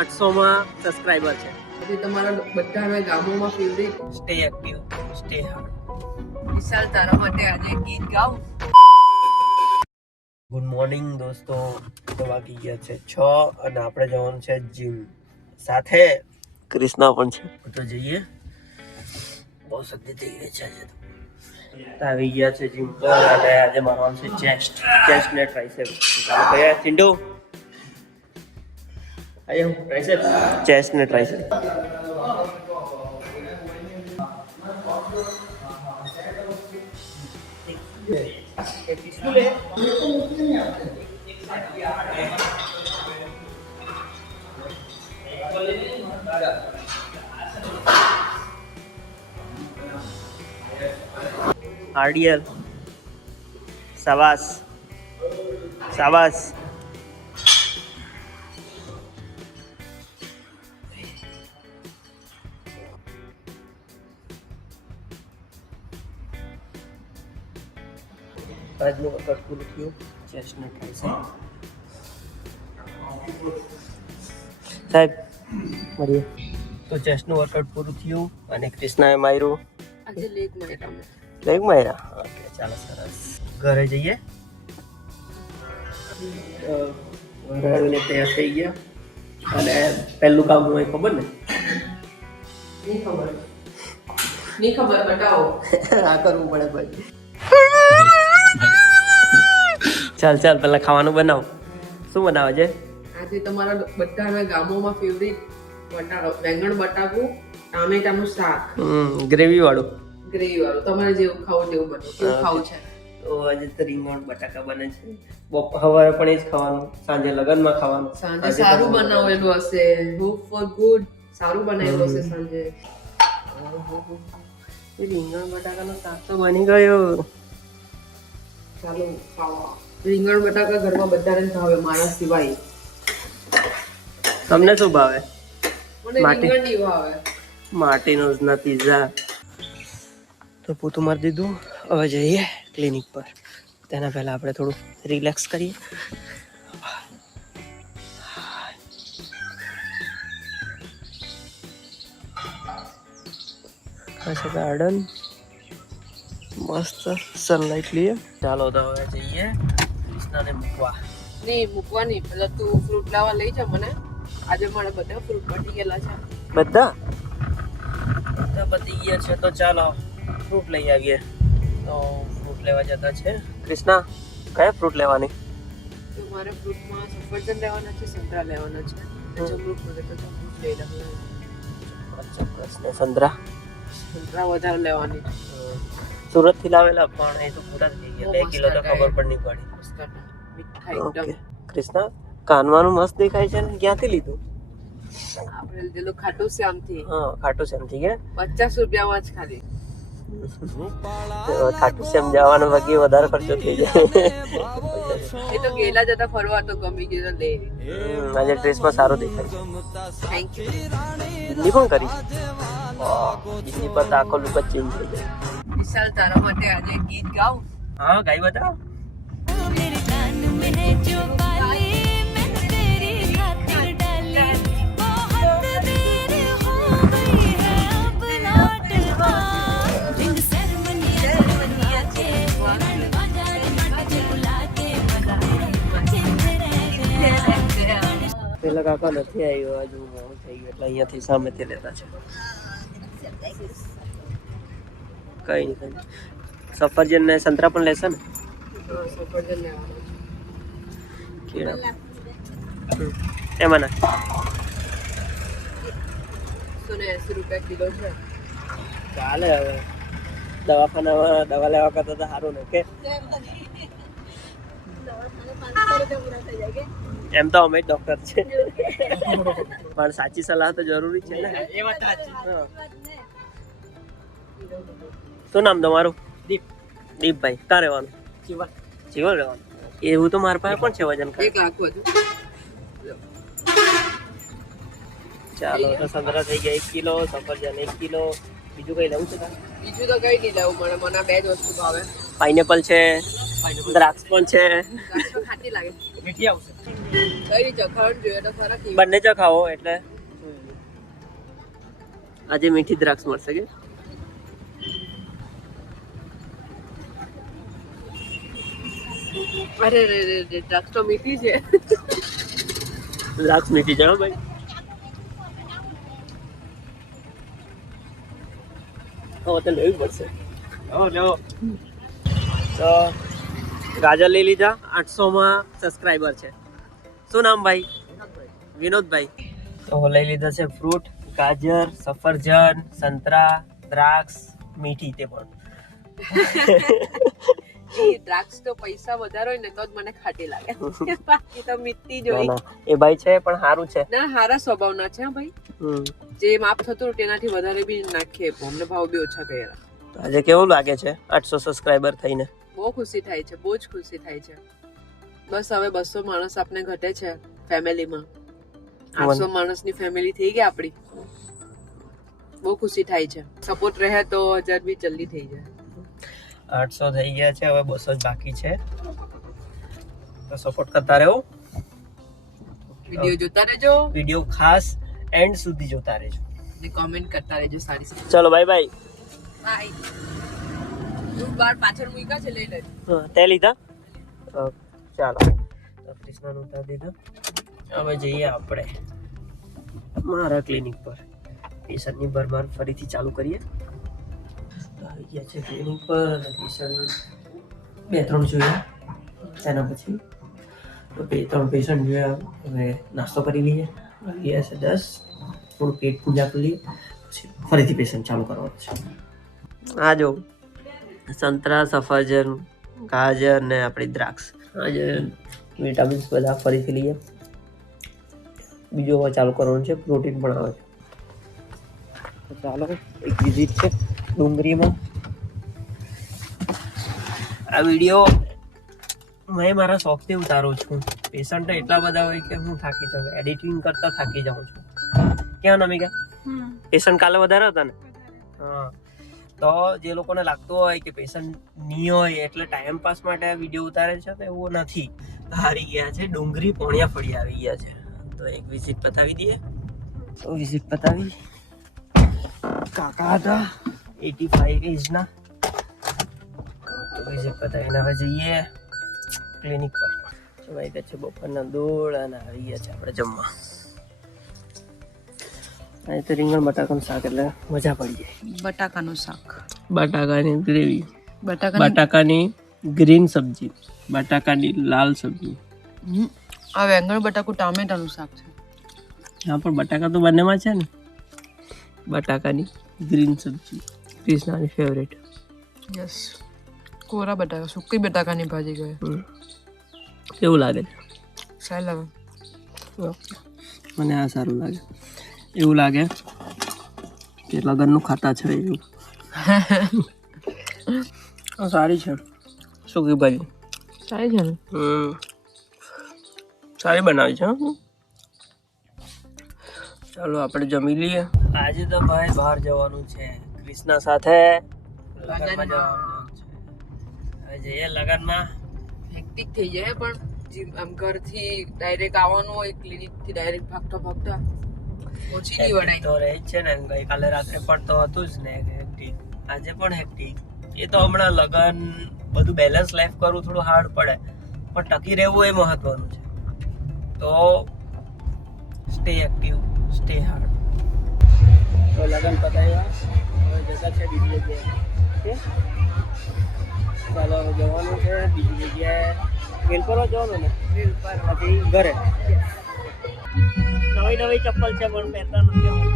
800 subscriber છે. જે તમારા બધા ગામોમાં favourite stay active, stay hard. Vishal તારા માટે આજે ગીત ગાઉં. ગુડ મોર્નિંગ દોસ્તો. તો વાગી ગયા છે 6 અને આપણે જવાનું છે જીમ. સાથે ક્રિષ્ના પણ છે. તો જઈએ. બહુ સદી થઈ ગઈ છે આજે તો. આવી ગયા છે જીમ પર અને આજે મારવાનું છે ચેસ્ટ ને ટ્રાઇસેપ. ચાલો કયા ચિંડુ આયો ટ્રાઇસેપ ચેસ્ટ ને ટ્રાઇસેપ. आरडीएल शाबाश शाबाश. આજનું વર્કઆઉટ પૂરું થયું. ચેસ્ટ ને ટ્રાઇસેપ. સાહેબ મળીએ. તો ચેસ્ટનું વર્કઆઉટ પૂરું થયું અને ક્રિષ્નાએ માર્યું. આજે લેગ માર્યા. લેગ માર્યા. ઓકે ચાલો સરસ. ઘરે જઈએ. વરાળીને તૈયાર થઈ ગયા અને પહેલું કામ હોય ખબર ને? નહીં ખબર બતાવો. આ કરવું પડે ભાઈ. ચાલ ચાલ પહેલા ખાવાનું બનાવ. શું બનાવે છે? આજે તમારા બધા ગામોમાં ફેવરિટ વેંગણ બટાકું ટામેટાનું શાક. ગ્રેવી વાળું. ગ્રેવી વાળું. તમારે જેવું ખાવું તેવું બને. કેવું ખાવું છે? તો આજે તો રીંગણ બટાકા બને છે. સવારે પણ એ જ ખાવાનું, સાંજે લગનમાં ખાવાનું. સાંજે સારું બનાવેલું હશે. Hope for good. સારું બનાવેલું હશે સાંજે. રીંગણ બટાકાનો શાક તો બની ગયો. ચાલો ખાવા. રીંગણ બટાકા ઘરમાં બધાને ભાવે મારા સિવાય. તમને શું ભાવે? મને રીંગણ નહીં ભાવે. માર્ટિનોઝ ના પિઝા. તો પૂતું મારી દીધું. હવે જઈએ ક્લિનિક પર. તેના પહેલા આપણે થોડું રિલેક્સ કરીએ. આ છે ગાર્ડન. મસ્ત સનલાઇટ લઈએ. ચાલો તો હવે જઈએ કૃષ્ણાને મૂકવા. નહીં મૂકવા નહીં. પેલા તું ફ્રૂટ લાવવા લઈ જા મને. આજે મારે બધા ફ્રૂટ પટી ગયેલા છે. બધા પતી ગયા છે. તો ચાલો ફ્રૂટ લઈ આવીએ. તો ફ્રૂટ લેવા જતા છે. કૃષ્ણા કયા ફ્રૂટ લેવાની? તો મારે ફ્રૂટમાં સફરજન લેવાના છે, સંતરા લેવાના છે. જમરૂખ મને તો જમરૂખ લઈ લેવાના. ચોક્કસ. ને સંતરા વધારે લેવાની છે. સુરત થી લાવેલા પણ એ તો પૂરા થઈ ગયા. 2 કિલો તો ખબર પણ નહીં પડી. મીઠા એકદમ. કૃષ્ણા કાનવાનું મસ્ત દેખાય છે ને. ક્યાંથી લીધું? આપણે લીધેલું ખાટું શ્યામથી. હા ખાટું શ્યામ થી કે 50 રૂપિયામાં જ ખાલી. ખાટું શ્યામ જવાનો બાકી વધારે ખર્ચો થઈ જાય. એ તો ગેલા જતા ફરવા તો ગમી ગયું લે. આજે ડ્રેસમાં સારો દેખાય છે. Thank you. બિલ્લી પણ કરી. બિલ્લી પર તો આખો લુક જ ચેન્જ થઈ જાય. વિશાલ તારા માટે આજે ગીત ગાઉં. હા ગાઈ બતાવો. પેલા કાકા નથી આવ્યો. હજુ મોડું થઈ ગયું એટલે અહીંયાથી સામેથી લેતા છે. કઈ નહીં. સફરજન ને સંતરા પણ લેશે ને? સફરજન લેવાનું. કેળા એમાં ના 180 રૂપિયા કિલો છે. ચાલે. હવે દવાખાનામાં દવા લેવા કરતા તો સારું ને કે. એમ તો અમે ડોક્ટર છે પણ સાચી સલાહ તો જરૂરી છે ને. એ વાત સાચી. શું નામ તમારું? દીપભાઈ. ક્યાં રહેવાનું? જીવન રહેવાનું. એવું તો મારા પાસે પણ છે વજન. 1 લાખ હતું. ચાલો તો સંતરા થઈ ગયા 1 કિલો, સફરજન 1 કિલો. બીજું કઈ લેવું છે? બીજું તો કઈ નહીં લેવું. મને 2 જ વસ્તુ ભાવે. પાઇનેપલ છે, દ્રાક્ષ પણ છે. દ્રાક્ષ તો ખાટી લાગે. મીઠી આવશે. કઈ ચખાણ જોઈએ તો ખરા કેવી બંને ચખાવો એટલે આજે મીઠી દ્રાક્ષ મળશે કે અરે રે રે રે દ્રાક્ષ તો મીઠી છે દ્રાક્ષ મીઠી છે હો ભાઈ. તો લેવી પડશે. લેવો. તો ગાજર લઈ લીધા. 800 માં સબસ્ક્રાઇબર છે. શું નામ ભાઈ? વિનોદભાઈ. તો લઈ લીધા છે ફ્રૂટ, ગાજર, સફરજન, સંતરા, દ્રાક્ષ, મીઠી તે પણ. એ દ્રાક્ષ તો પૈસા વધારે હોય ને તો જ મને ખાટી લાગે બાકી તો મીઠી જ હોય. એ ભાઈ છે પણ સારું છે. ના હારા સ્વભાવના છે હા ભાઈ. જે માપ થતું તેનાથી વધારે બી નાખીએ અમને ભાવ બી ઓછા કર્યા. આજે કેવું લાગે છે 800 સબસ્ક્રાઇબર થઈને? બહુ ખુશી થાય છે, બહુ જ ખુશી થાય છે. બસ હવે 200 માણસ આપણે ઘટે છે ફેમિલીમાં. 800 માણસની ફેમિલી થઈ ગઈ આપણી. બહુ ખુશી થાય છે. સપોર્ટ રહે તો 1000 બી જલ્દી થઈ જાય. 800 થઈ ગયા છે, હવે 200 જ બાકી છે. તો સપોર્ટ કરતા રહો. વિડિયો જોતા રહેજો. વિડિયો ખાસ એન્ડ સુધી જોતા રહેજો. ને કોમેન્ટ કરતા રહેજો સારી સારી. ચલો બાય બાય. બાય. તું બાર પાછળ મૂક્યા છે લઈ લેજો. હા તે લીધા. ચાલો તો કૃષ્ણનું ઉતાર દીધું. હવે જઈએ આપણે મારા ક્લિનિક પર. પેશન્ટની ભરમાર ફરીથી ચાલુ કરીએ. આવી ગયા છે ક્લિનિક પર. પેશન્ટ 2-3 જોયા તેના પછી તો 2-3 પેશન્ટ જોયા. હવે નાસ્તો કરી લઈએ. આવી ગયા છે 10. થોડું પેટ પૂજા કરી લઈએ પછી ફરીથી પેશન્ટ ચાલુ કરવાનું છે. આ જો સંતરા, સફરજન, ગાજર ને આપણી દ્રાક્ષ. આજે વિટામિન્સ બધા ફરીથી લઈએ. બીજું હવે ચાલુ કરવાનું છે. પ્રોટીન પણ આવે છે. તો ચાલો એક વિઝિટ છે ડુંગરીમાં. આ વિડીયો મેં મારા શોખથી ઉતારું છું. પેશન્ટ એટલા બધા હોય કે હું થાકી જાઉં. એડિટિંગ કરતા થાકી જાઉં છું. ક્યાં નમિકા? પેશન્ટ કાલે વધારે હતા ને? હા. તો જે લોકોને લાગતું હોય કે પેશન્ટ નહીં હોય એટલે ટાઈમ પાસ માટે આ વિડીયો ઉતારે છે તો એવું નથી. હારી ગયા છે ડુંગરી પોણિયા ફળી આવી ગયા છે. તો એક વિઝિટ પતાવી દઈએ. તો વિઝિટ પતાવી. કાકા હતા 85 એજના. તો વિઝિટ પતાવીને હવે જઈએ ક્લિનિક પર. જવાઈ ગયા છે બપોરના દોડ અને આવી ગયા છે આપણે જમવા. અહીં તો રીંગણ બટાકાનું શાક એટલે મજા પડી જાય. બટાકાનું શાક, બટાકાની ગ્રેવી, બટાકાની બટાકાની ગ્રીન સબ્જી, બટાકાની લાલ સબ્જી. આ વેંગણ બટાકું ટામેટાનું શાક છે. હા પણ બટાકા તો બંનેમાં છે ને. બટાકાની ગ્રીન સબ્જી કૃષ્ણાની ફેવરેટ. યસ. કોરા બટાકા, સુકી બટાકાની ભાજી ગઈ. કેવું લાગે છે? સારું લાગે. ઓકે મને આ સારું લાગે. એવું લાગે કે લગનનું ખાતા છે એવું. સારી છે સુકી ભાજી. સારી છે ને? સારી બનાવી છે. ચાલો આપણે જમી લઈએ. આજે તો ભાઈ બહાર જવાનું છે કૃષ્ણા સાથે. લગનમાં જવાનું છે. હવે જઈએ લગનમાં. હેક્ટિક થઈ જાય પણ આમ ઘરથી ડાયરેક્ટ આવવાનું હોય, ક્લિનિકથી ડાયરેક્ટ ભાગતા ઓછી નહીં વડાય. તો રહે જ છે ને. ગઈકાલે રાત્રે પણ તો હતું જ ને હેક્ટિક. આજે પણ હેક્ટિક. એ તો હમણાં લગન બધું બેલેન્સ લાઈફ કરવું થોડું હાર્ડ પડે પણ ટકી રહેવું એ મહત્વનું છે. તો સ્ટે એક્ટિવ, સ્ટે હાર્ડ. તો લગન પતાવ્યા. હવે જતા છે બીજી જગ્યાએ. ચાલો હવે જવાનું છે બીજી જગ્યાએ. વેલપર જવાનું ને પછી ઘરે. નવી ચપ્પલ છે પણ પહેરતા નથી.